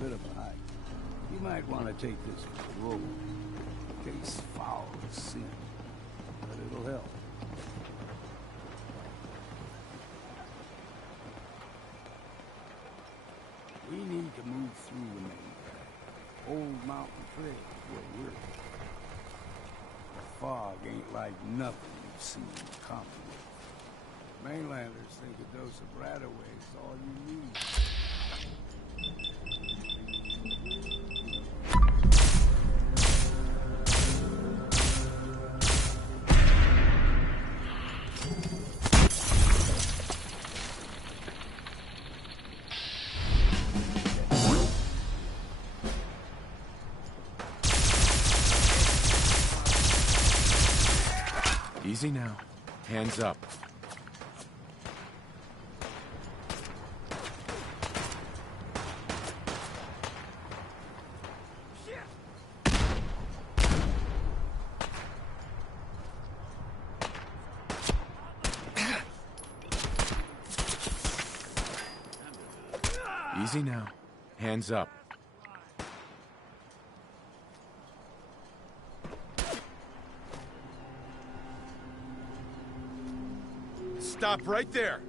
bit of a hike. You might want to take this road. In case foul is sin. But it'll help. We need to move through the main path. Old mountain trail is where we're at. The fog ain't like nothing you've seen in common. Mainlanders think a dose of Radaway is all you need. Easy now. Hands up. Easy now. Hands up. Stop right there!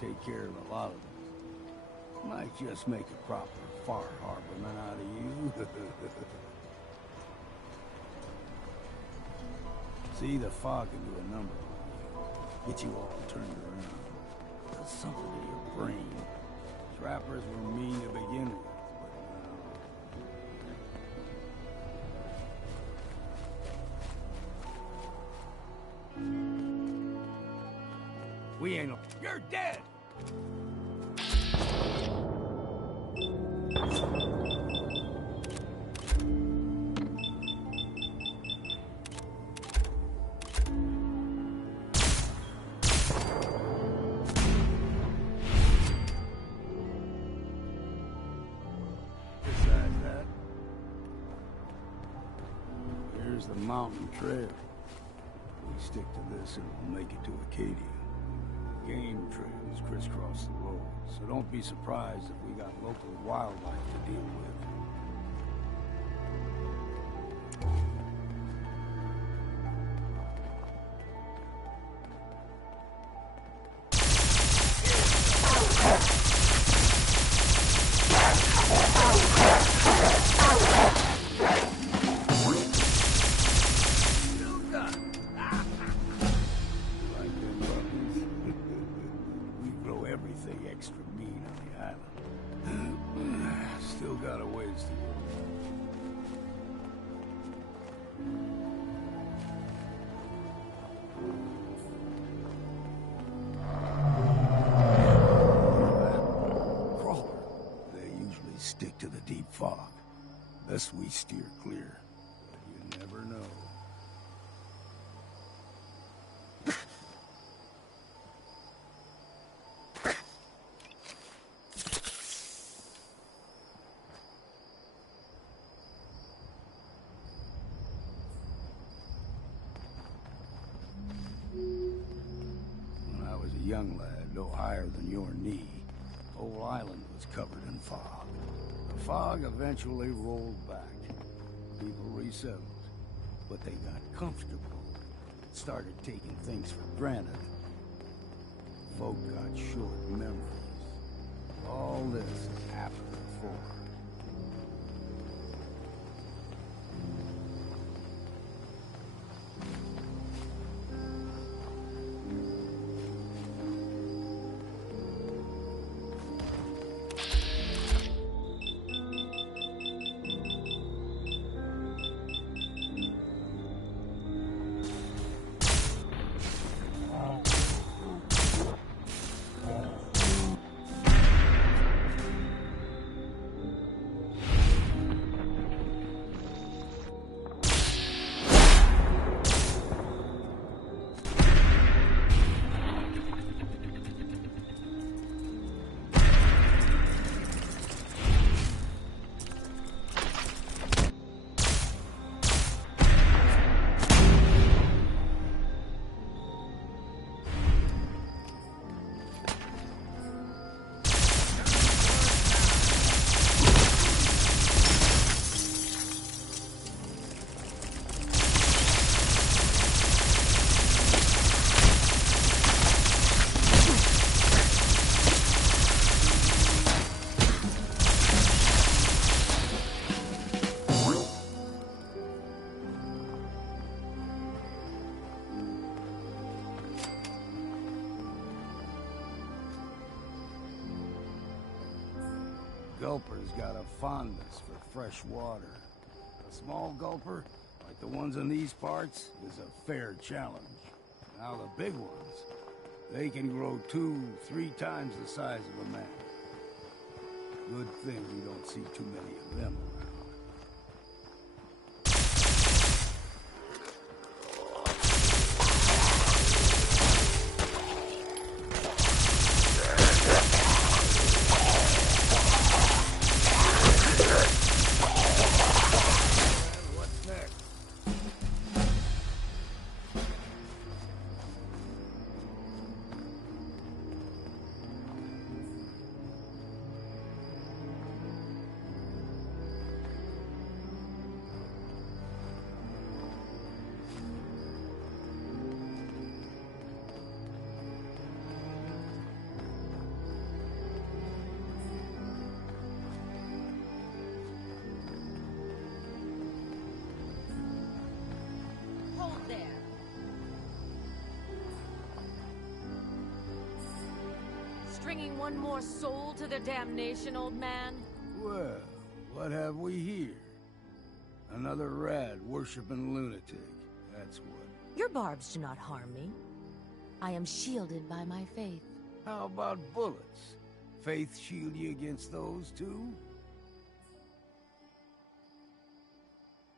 Take care of a lot of them. Might just make a proper far harborman out of you. See, the fog can do a number on you. Get you all turned around. Does something to your brain. Trappers were mean to begin with, but now... We ain't... You're dead! Besides that, here's the mountain trail. We stick to this and we'll make it to Acadia. Game trails crisscross the road, so don't be surprised if we got local wildlife to deal with. Extra mean on the island. Still got a ways to go. Crawler. They usually stick to the deep fog. Best we steer clear. But you never know. When I was a young lad, no higher than your knee, whole island was covered in fog. The fog eventually rolled back. People resettled, but they got comfortable. Started taking things for granted. Folk got short memories. All this has happened before. Gulper's got a fondness for fresh water. A small gulper, like the ones in these parts, is a fair challenge. Now the big ones, they can grow 2-3 times the size of a man. Good thing we don't see too many of them around. Stringing one more soul to their damnation, old man? Well, what have we here? Another rad worshipping lunatic. That's what. Your barbs do not harm me. I am shielded by my faith. How about bullets? Faith shield you against those too?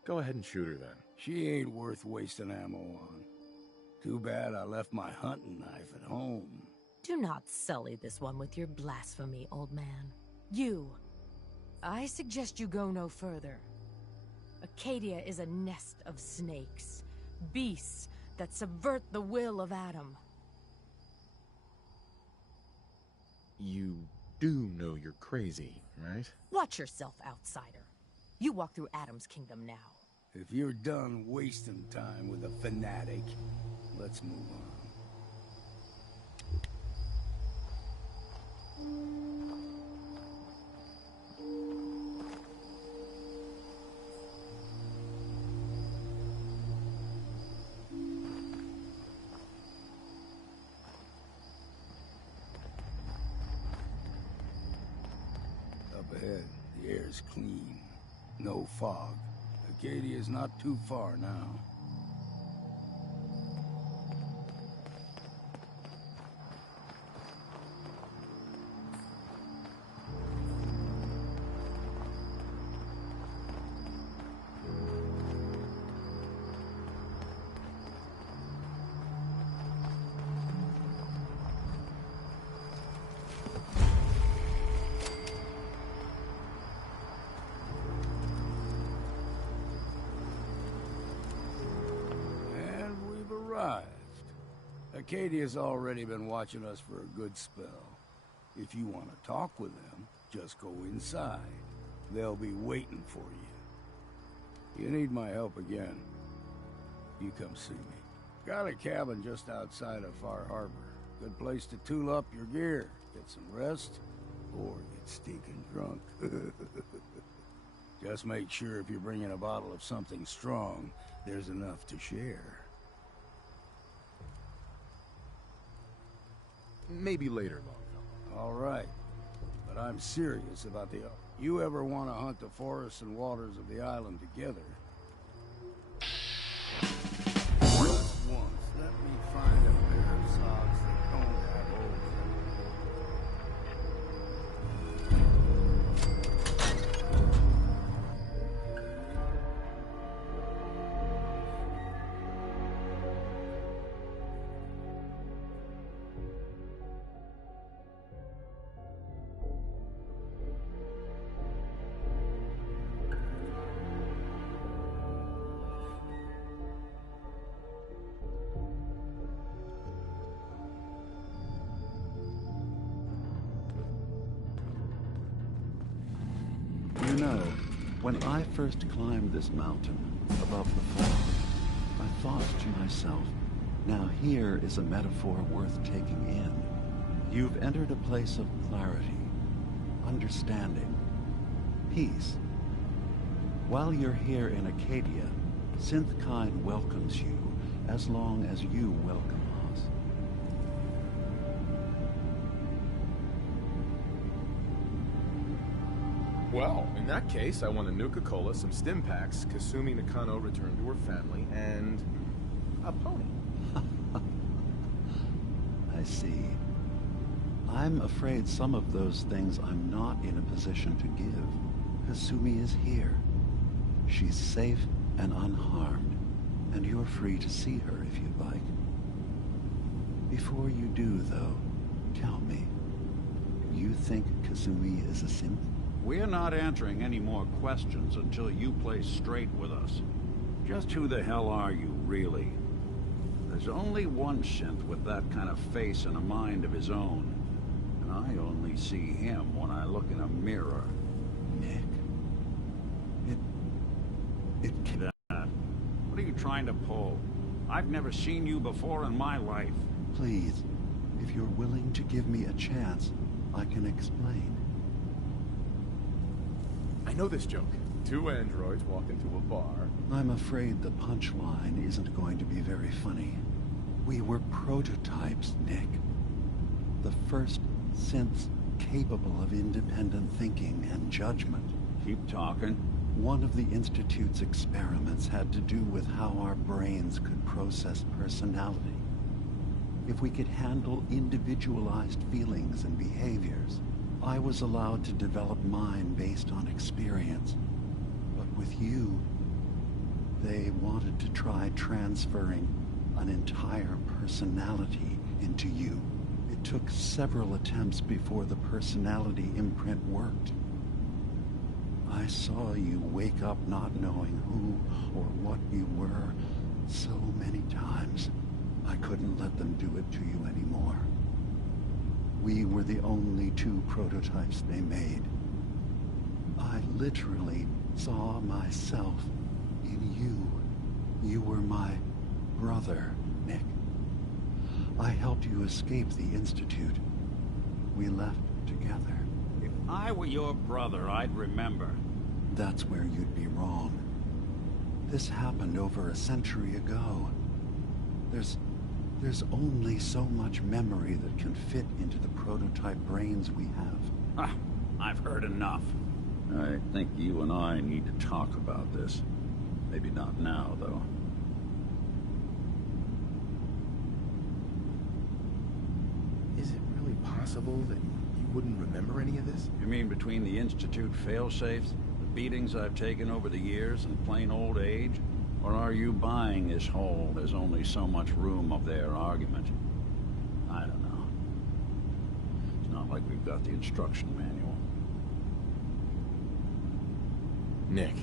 Go ahead and shoot her then. She ain't worth wasting ammo on. Too bad I left my hunting knife at home. Do not sully this one with your blasphemy, old man. You. I suggest you go no further. Acadia is a nest of snakes. Beasts that subvert the will of Adam. You do know you're crazy, right? Watch yourself, outsider. You walk through Adam's kingdom now. If you're done wasting time with a fanatic, let's move on. Up ahead, The air's clean. No fog. Acadia's not too far now. Acadia's already been watching us for a good spell. If you want to talk with them, just go inside. They'll be waiting for you. You need my help again, you come see me. Got a cabin just outside of Far Harbor. Good place to tool up your gear, get some rest, or get stinking drunk. Just make sure if you're bringing a bottle of something strong, there's enough to share. Maybe later, Longfellow. All right. But I'm serious about the... You ever want to hunt the forests and waters of the island together? Just once, let me find a pair of socks that don't have holes You know, when I first climbed this mountain above the fall, I thought to myself, now here is a metaphor worth taking in. You've entered a place of clarity, understanding, peace. While you're here in Acadia, Synthkind welcomes you as long as you welcome us. Well, in that case, I want a Nuka-Cola, some stim packs, Kasumi Nakano returned to her family, and a pony. I see. I'm afraid some of those things I'm not in a position to give. Kasumi is here. She's safe and unharmed, and you're free to see her if you'd like. Before you do, though, tell me, you think Kasumi is a synth? We're not answering any more questions until you play straight with us. Just who the hell are you, really? There's only one synth with that kind of face and a mind of his own. And I only see him when I look in a mirror. Nick. What are you trying to pull? I've never seen you before in my life. Please, if you're willing to give me a chance, I can explain. I know this joke. Two androids walk into a bar. I'm afraid the punchline isn't going to be very funny. We were prototypes, Nick. The first synths capable of independent thinking and judgment. Keep talking. One of the Institute's experiments had to do with how our brains could process personality. If we could handle individualized feelings and behaviors, I was allowed to develop mine based on experience. But with you, they wanted to try transferring an entire personality into you. It took several attempts before the personality imprint worked. I saw you wake up not knowing who or what you were so many times. I couldn't let them do it to you anymore. We were the only two prototypes they made. I literally saw myself in you. You were my brother, Nick. I helped you escape the Institute. We left together. If I were your brother, I'd remember. That's where you'd be wrong. This happened over a century ago. There's only so much memory that can fit into the prototype brains we have. Ah, I've heard enough. I think you and I need to talk about this. Maybe not now, though. Is it really possible that you wouldn't remember any of this? You mean between the Institute failsafes, the beatings I've taken over the years, and plain old age? Or are you buying this whole "there's only so much room" of their argument? I don't know. It's not like we've got the instruction manual. Nick,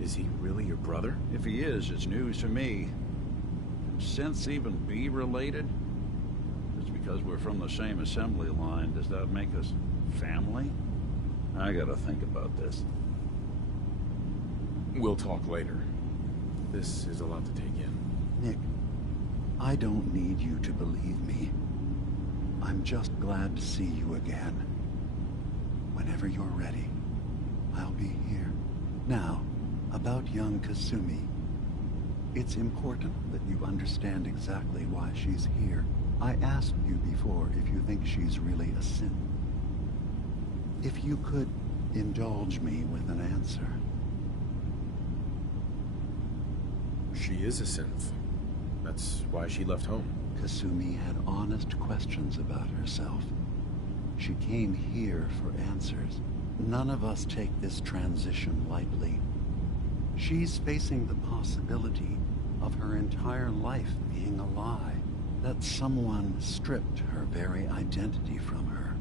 is he really your brother? If he is, it's news to me. Can synths even be related? Just because we're from the same assembly line, does that make us family? I gotta think about this. We'll talk later. This is a lot to take in. Nick, I don't need you to believe me. I'm just glad to see you again. Whenever you're ready, I'll be here. Now, about young Kasumi. It's important that you understand exactly why she's here. I asked you before if you think she's really a synth. If you could indulge me with an answer. She is a synth. That's why she left home. Kasumi had honest questions about herself. She came here for answers. None of us take this transition lightly. She's facing the possibility of her entire life being a lie, that someone stripped her very identity from her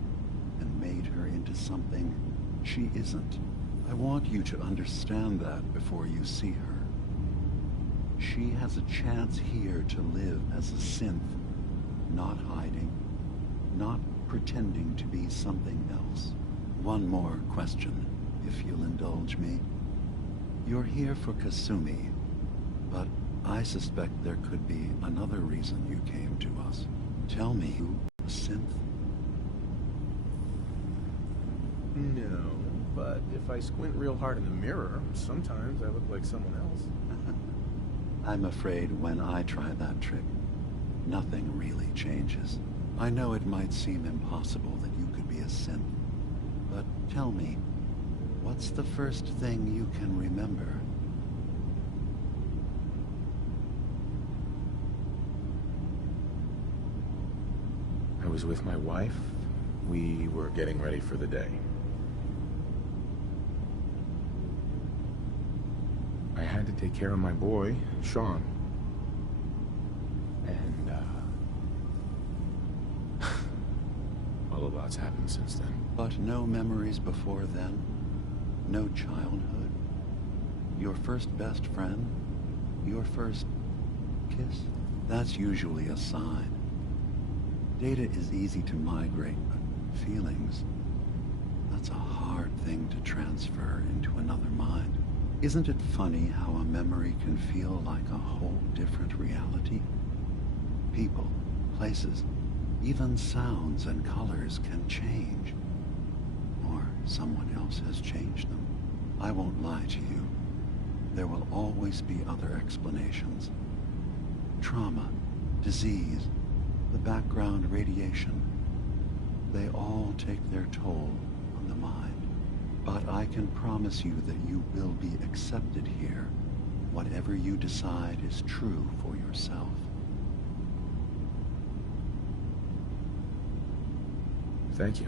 and made her into something she isn't. I want you to understand that before you see her. She has a chance here to live as a synth, not hiding, not pretending to be something else. One more question, if you'll indulge me. You're here for Kasumi, but I suspect there could be another reason you came to us. Tell me, you a synth? No, but if I squint real hard in the mirror, sometimes I look like someone else. I'm afraid when I try that trick, nothing really changes. I know it might seem impossible that you could be a synth, but tell me, what's the first thing you can remember? I was with my wife. We were getting ready for the day. I had to take care of my boy, Sean. And, well, a lot's happened since then. But no memories before then? No childhood? Your first best friend? Your first kiss? That's usually a sign. Data is easy to migrate, but feelings, that's a hard thing to transfer into another mind. Isn't it funny how a memory can feel like a whole different reality? People, places, even sounds and colors can change. Or someone else has changed them. I won't lie to you. There will always be other explanations. Trauma, disease, the background radiation. They all take their toll on the mind. But I can promise you that you will be accepted here. Whatever you decide is true for yourself. Thank you.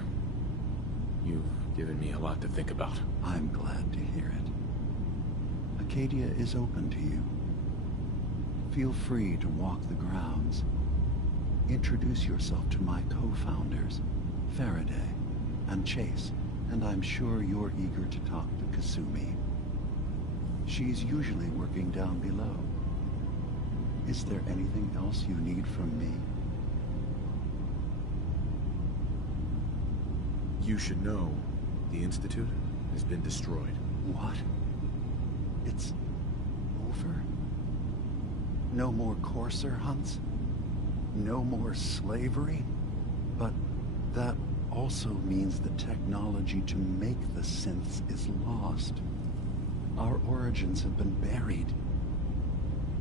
You've given me a lot to think about. I'm glad to hear it. Acadia is open to you. Feel free to walk the grounds. Introduce yourself to my co-founders, Faraday and Chase, and I'm sure you're eager to talk to Kasumi. She's usually working down below. Is there anything else you need from me? You should know, the Institute has been destroyed. What? It's over? No more courser hunts? No more slavery? But that also means the technology to make the synths is lost. Our origins have been buried.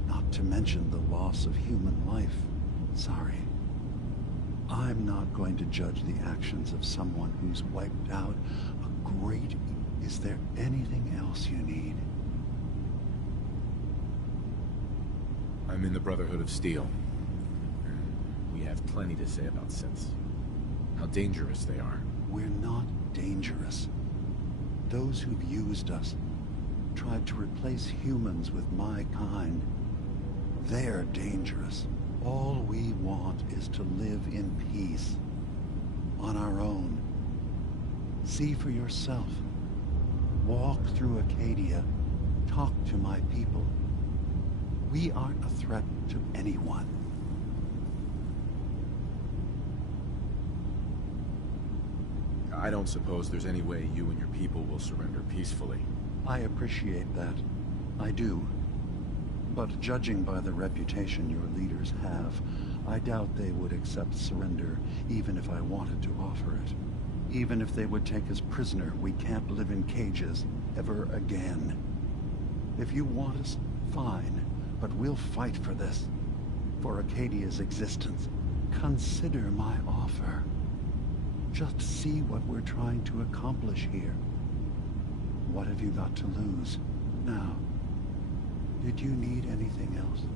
Not to mention the loss of human life. Sorry. I'm not going to judge the actions of someone who's wiped out a great Is there anything else you need? I'm in the Brotherhood of Steel. We have plenty to say about synths. How dangerous they are. We're not dangerous. Those who've used us, tried to replace humans with my kind, they're dangerous. All we want is to live in peace. On our own. See for yourself. Walk through Acadia. Talk to my people. We aren't a threat to anyone. I don't suppose there's any way you and your people will surrender peacefully. I appreciate that. I do. But judging by the reputation your leaders have, I doubt they would accept surrender even if I wanted to offer it. Even if they would take us prisoner, we can't live in cages ever again. If you want us, fine, but we'll fight for this. For Acadia's existence. Consider my offer. Just see what we're trying to accomplish here. What have you got to lose? Now, did you need anything else?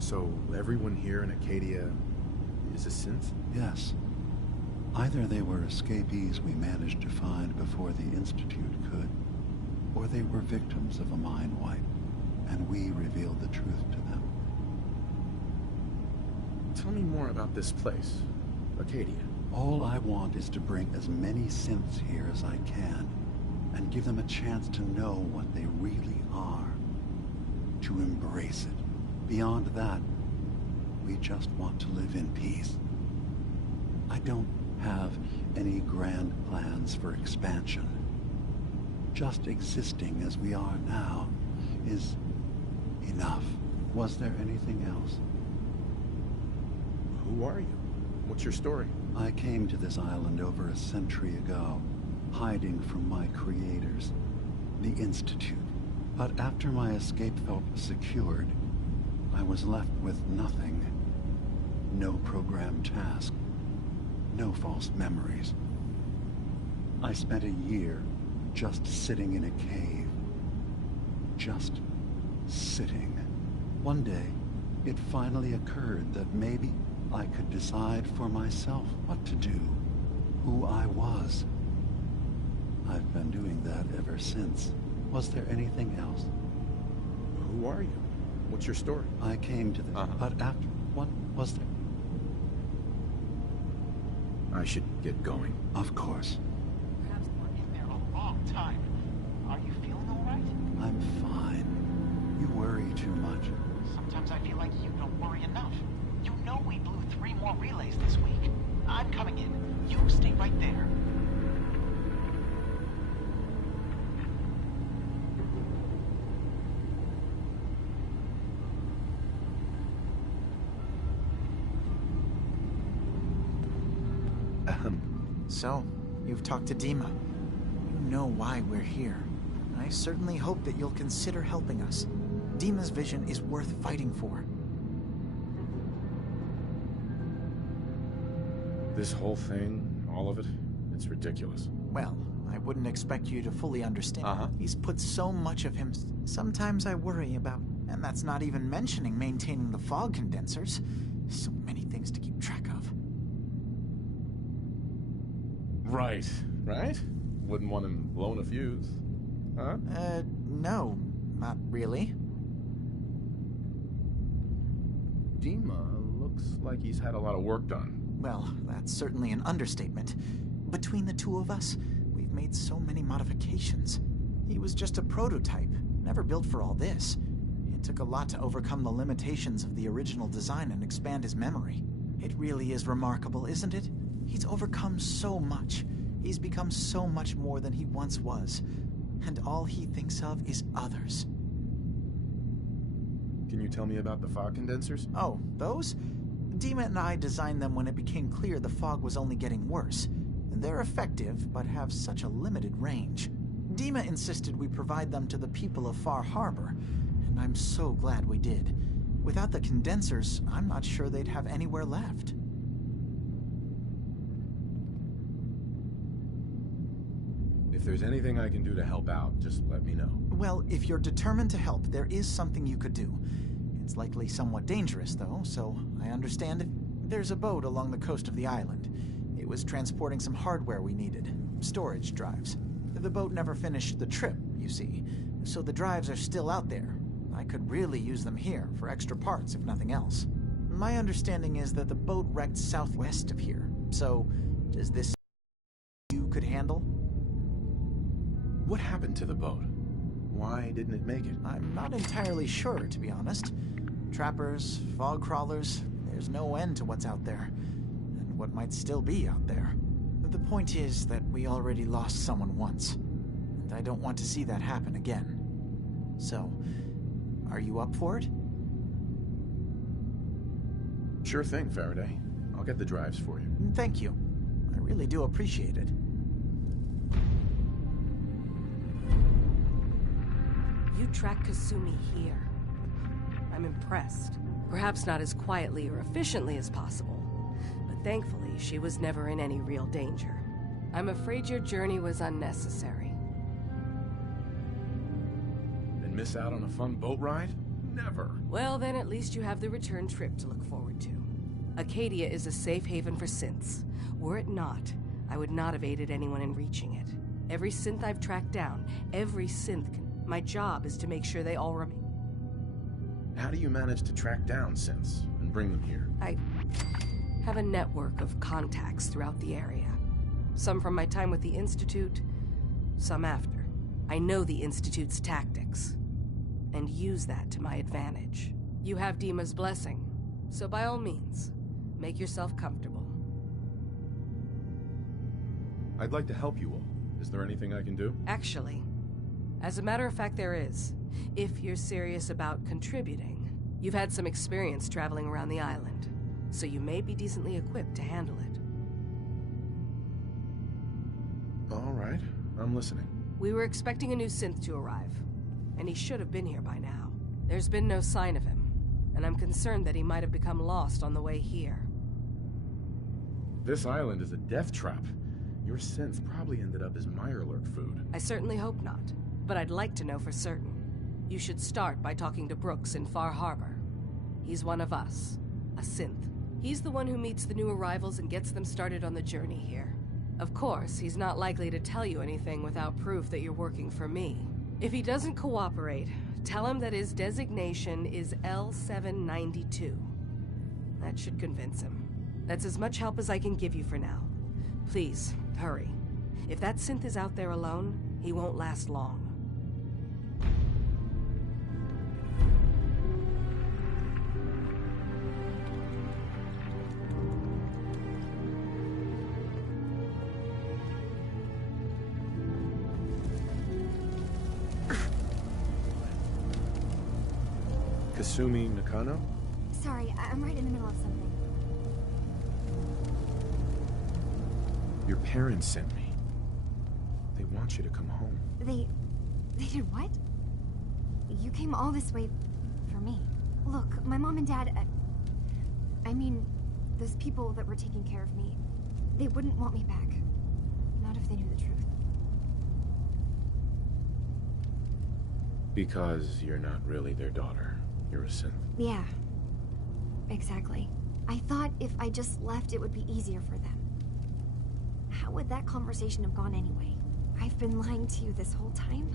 So, everyone here in Acadia is a synth? Yes. Either they were escapees we managed to find before the Institute could, or they were victims of a mind wipe, and we revealed the truth to them. Tell me more about this place, Acadia. All I want is to bring as many synths here as I can, and give them a chance to know what they really are. To embrace it. Beyond that, we just want to live in peace. I don't have any grand plans for expansion. Just existing as we are now is enough. Was there anything else? Who are you? What's your story? I came to this island over a century ago, hiding from my creators, the Institute. But after my escape felt secured, I was left with nothing. No programmed task. No false memories. I spent a year just sitting in a cave. Just sitting. One day, it finally occurred that maybe I could decide for myself what to do, who I was. I've been doing that ever since. Was there anything else? Who are you? What's your story? I came to the... But after... What was there? I should get going. Of course. Perhaps we're in there a long time. Are you feeling all right? I'm fine. You worry too much. Sometimes I feel like you don't worry enough. You know we blew 3 more relays this week. I'm coming in. You stay right there. So, you've talked to Dima. You know why we're here. I certainly hope that you'll consider helping us. Dima's vision is worth fighting for. This whole thing, all of it, it's ridiculous. Well, I wouldn't expect you to fully understand. He's put so much of him. Sometimes I worry about, and that's not even mentioning maintaining the fog condensers. So many things to keep track of. Right. Right? Wouldn't want him blowing a fuse. Huh? No, not really. Dima looks like he's had a lot of work done. Well, that's certainly an understatement. Between the two of us, we've made so many modifications. He was just a prototype, never built for all this. It took a lot to overcome the limitations of the original design and expand his memory. It really is remarkable, isn't it? He's overcome so much. He's become so much more than he once was. And all he thinks of is others. Can you tell me about the fog condensers? Oh, those? Dima and I designed them when it became clear the fog was only getting worse. They're effective, but have such a limited range. Dima insisted we provide them to the people of Far Harbor, and I'm so glad we did. Without the condensers, I'm not sure they'd have anywhere left. If there's anything I can do to help out, just let me know. Well, if you're determined to help, there is something you could do. It's likely somewhat dangerous, though, so I understand. There's a boat along the coast of the island. It was transporting some hardware we needed. Storage drives. The boat never finished the trip, you see, so the drives are still out there. I could really use them here for extra parts, if nothing else. My understanding is that the boat wrecked southwest of here, so does this you could handle? What happened to the boat? Why didn't it make it? I'm not entirely sure, to be honest. Trappers, fog crawlers, there's no end to what's out there, and what might still be out there. The point is that we already lost someone once, and I don't want to see that happen again. So, are you up for it? Sure thing, Faraday. I'll get the drives for you. Thank you. I really do appreciate it. You tracked Kasumi here. I'm impressed. Perhaps not as quietly or efficiently as possible, but thankfully she was never in any real danger. I'm afraid your journey was unnecessary. And miss out on a fun boat ride? Never. Well, then at least you have the return trip to look forward to. Acadia is a safe haven for synths. Were it not, I would not have aided anyone in reaching it. Every synth I've tracked down, every synth can... My job is to make sure they all remain. How do you manage to track down synths and bring them here? I have a network of contacts throughout the area. Some from my time with the Institute, some after. I know the Institute's tactics, and use that to my advantage. You have Dima's blessing, so by all means, make yourself comfortable. I'd like to help you all. Is there anything I can do? Actually, as a matter of fact, there is. If you're serious about contributing. You've had some experience traveling around the island, so you may be decently equipped to handle it. All right, I'm listening. We were expecting a new synth to arrive, and he should have been here by now. There's been no sign of him, and I'm concerned that he might have become lost on the way here. This island is a death trap. Your synth probably ended up as Mirelurk food. I certainly hope not, but I'd like to know for certain. You should start by talking to Brooks in Far Harbor. He's one of us, a synth. He's the one who meets the new arrivals and gets them started on the journey here. Of course, he's not likely to tell you anything without proof that you're working for me. If he doesn't cooperate, tell him that his designation is L792. That should convince him. That's as much help as I can give you for now. Please, hurry. If that synth is out there alone, he won't last long. Kasumi Nakano? Sorry, I'm right in the middle of something. Your parents sent me. They want you to come home. They did what? You came all this way for me. Look, my mom and dad, I mean, those people that were taking care of me, they wouldn't want me back. Not if they knew the truth. Because you're not really their daughter. You're a synth. Yeah, exactly. I thought if I just left, it would be easier for them. How would that conversation have gone anyway? I've been lying to you this whole time?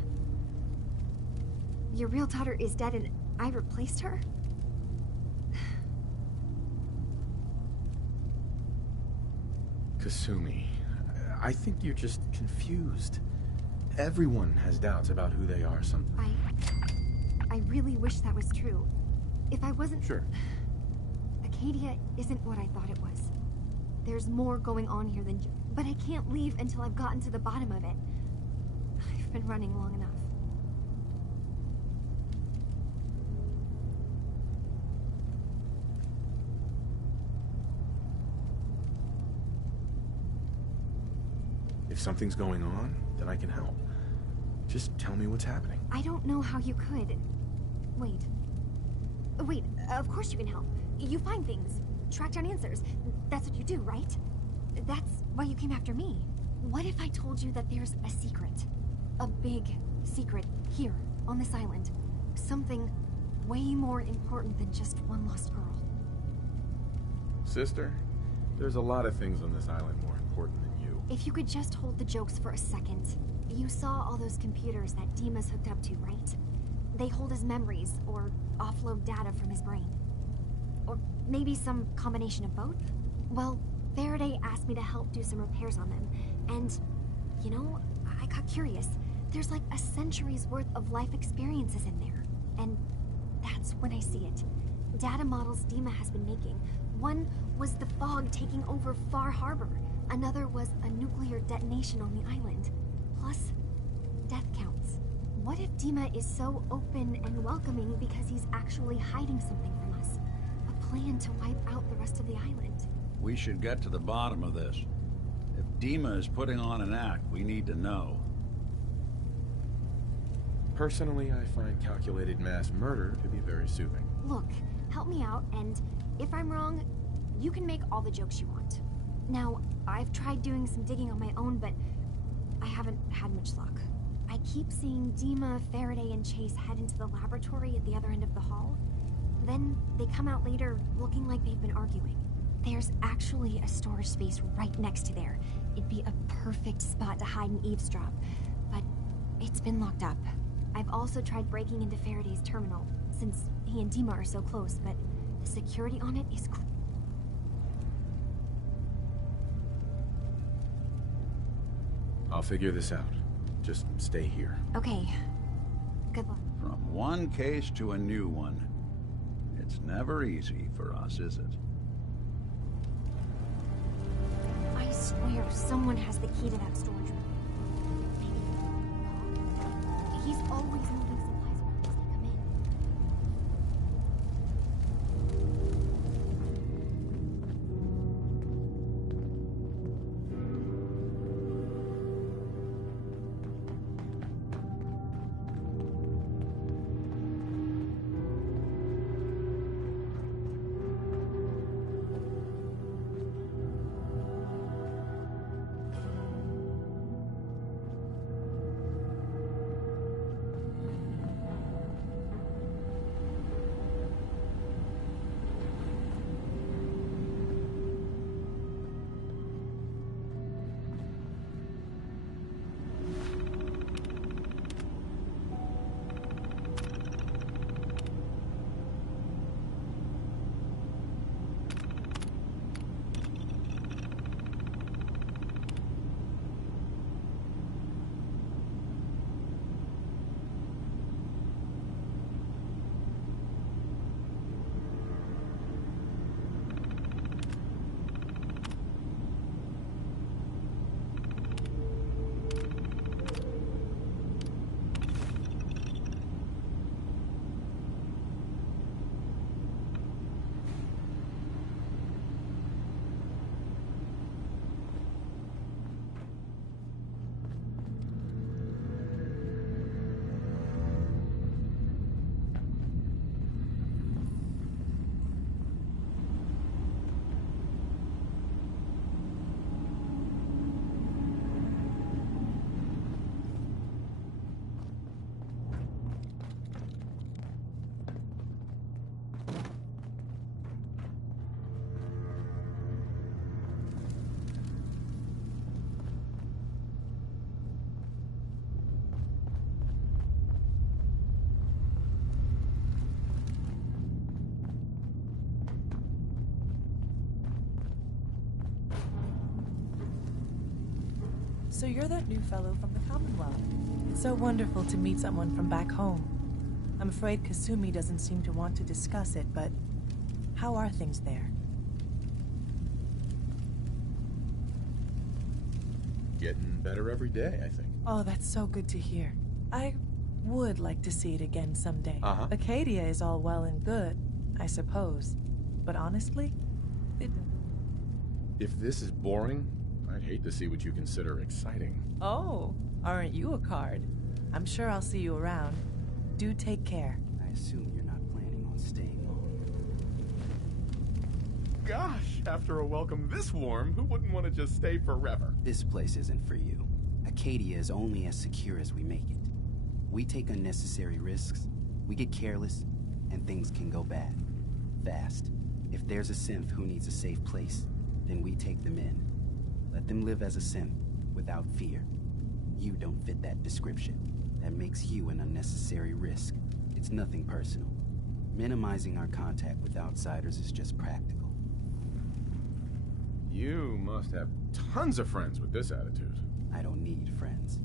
Your real daughter is dead and I replaced her? Kasumi, I think you're just confused. Everyone has doubts about who they are sometimes. I really wish that was true. If I wasn't... Sure. Acadia isn't what I thought it was. There's more going on here than... But I can't leave until I've gotten to the bottom of it. I've been running long enough. If something's going on, then I can help. Just tell me what's happening. I don't know how you could. Wait. Wait, of course you can help. You find things, track down answers. That's what you do, right? That's why you came after me. What if I told you that there's a secret? A big secret here, on this island. Something way more important than just one lost girl. Sister, there's a lot of things on this island more important than you. If you could just hold the jokes for a second. You saw all those computers that Dima's hooked up to, right? They hold his memories, or offload data from his brain. Or maybe some combination of both? Well, Faraday asked me to help do some repairs on them, and, you know, I got curious. There's like a century's worth of life experiences in there, and that's when I see it. Data models Dima has been making. One was the fog taking over Far Harbor. Another was a nuclear detonation on the island. Plus, death counts. What if Dima is so open and welcoming because he's actually hiding something from us? A plan to wipe out the rest of the island. We should get to the bottom of this. If Dima is putting on an act, we need to know. Personally, I find calculated mass murder to be very soothing. Look, help me out, and if I'm wrong, you can make all the jokes you want. Now, I've tried doing some digging on my own, but I haven't had much luck. I keep seeing Dima, Faraday, and Chase head into the laboratory at the other end of the hall. Then they come out later looking like they've been arguing. There's actually a storage space right next to there. It'd be a perfect spot to hide and eavesdrop, but it's been locked up. I've also tried breaking into Faraday's terminal, since he and Dima are so close, but the security on it is I'll figure this out. Just stay here. Okay. Good luck. From one case to a new one. It's never easy for us, is it? I swear someone has the key to that storage room. Maybe. He's always moving supplies around as they come in. So you're that new fellow from the Commonwealth. It's so wonderful to meet someone from back home. I'm afraid Kasumi doesn't seem to want to discuss it, but how are things there? Getting better every day, I think. Oh, that's so good to hear. I would like to see it again someday. Uh-huh. Acadia is all well and good, I suppose. But honestly, If this is boring, I'd hate to see what you consider exciting. Oh, aren't you a card? I'm sure I'll see you around. Do take care. I assume you're not planning on staying long. gosh, after a welcome this warm, who wouldn't want to just stay forever? This place isn't for you. Acadia is only as secure as we make it. We take unnecessary risks, we get careless, and things can go bad. Fast. If there's a synth who needs a safe place, then we take them in. Let them live as a synth, without fear. You don't fit that description. That makes you an unnecessary risk. It's nothing personal. Minimizing our contact with outsiders is just practical. You must have tons of friends with this attitude. I don't need friends.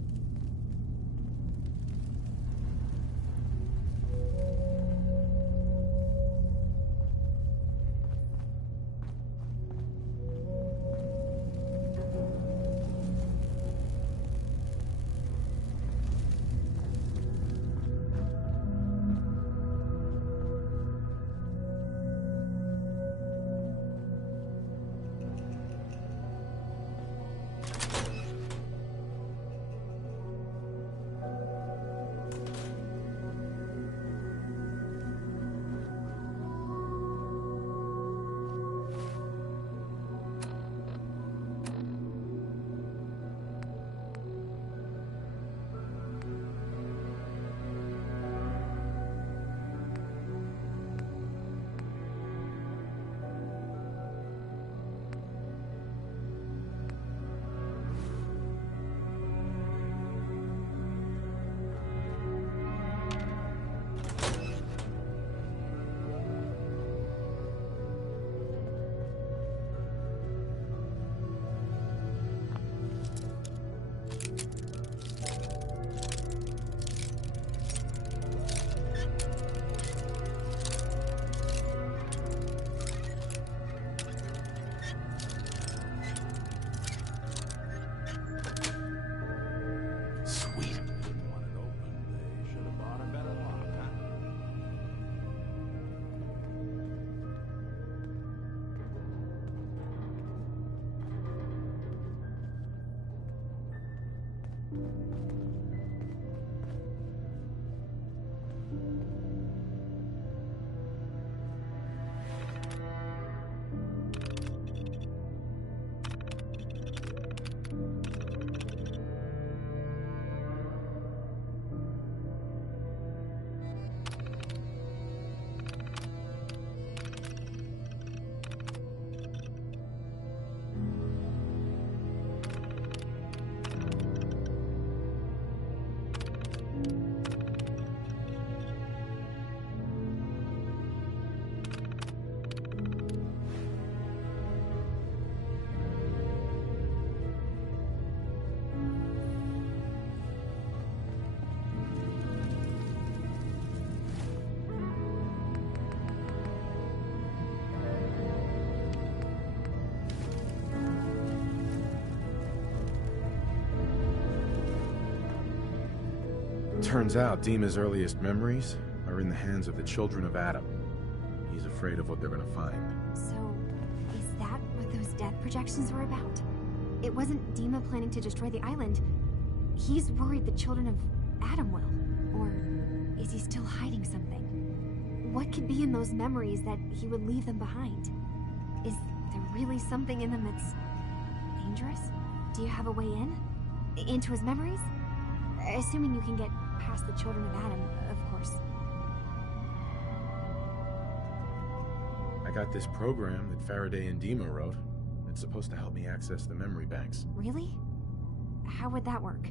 Turns out Dima's earliest memories are in the hands of the children of Adam. He's afraid of what they're gonna find. So, is that what those death projections were about? It wasn't Dima planning to destroy the island. He's worried the children of Adam will. Or is he still hiding something? What could be in those memories that he would leave them behind? Is there really something in them that's dangerous? Do you have a way in? Into his memories? Assuming you can get past the children of Adam, of course. I got this program that Faraday and Dima wrote. It's supposed to help me access the memory banks. Really? How would that work?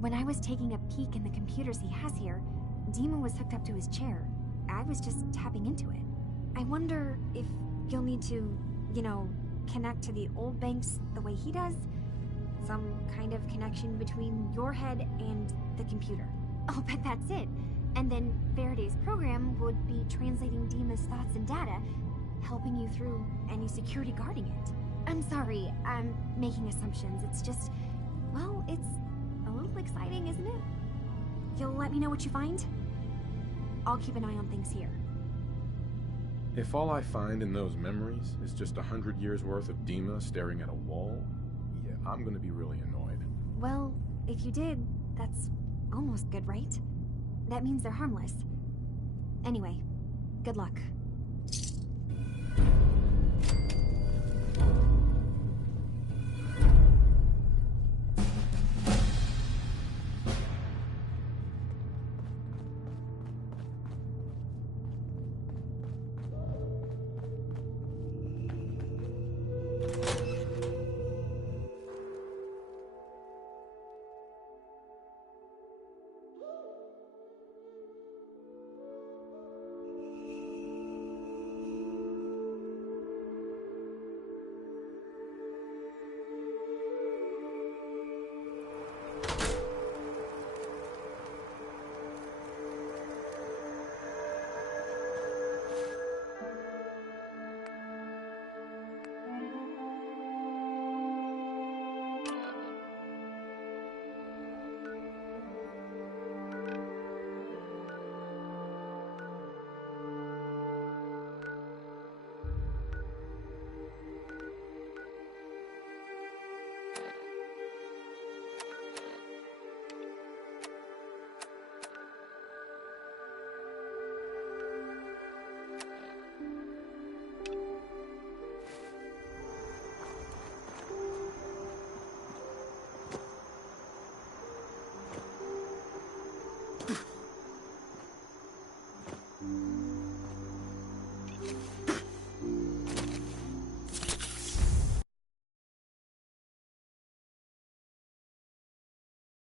When I was taking a peek in the computers he has here, Dima was hooked up to his chair. I was just tapping into it. I wonder if you'll need to, connect to the old banks the way he does? Some kind of connection between your head and the computer. I'll bet that's it. And then Faraday's program would be translating Dima's thoughts and data, helping you through any security guarding it. I'm sorry, I'm making assumptions. It's just, well, it's a little exciting, isn't it? You'll let me know what you find? I'll keep an eye on things here. If all I find in those memories is just 100 years worth of Dima staring at a wall, yeah, I'm gonna be really annoyed. Well, if you did, that's almost good, right? That means they're harmless. Anyway, good luck.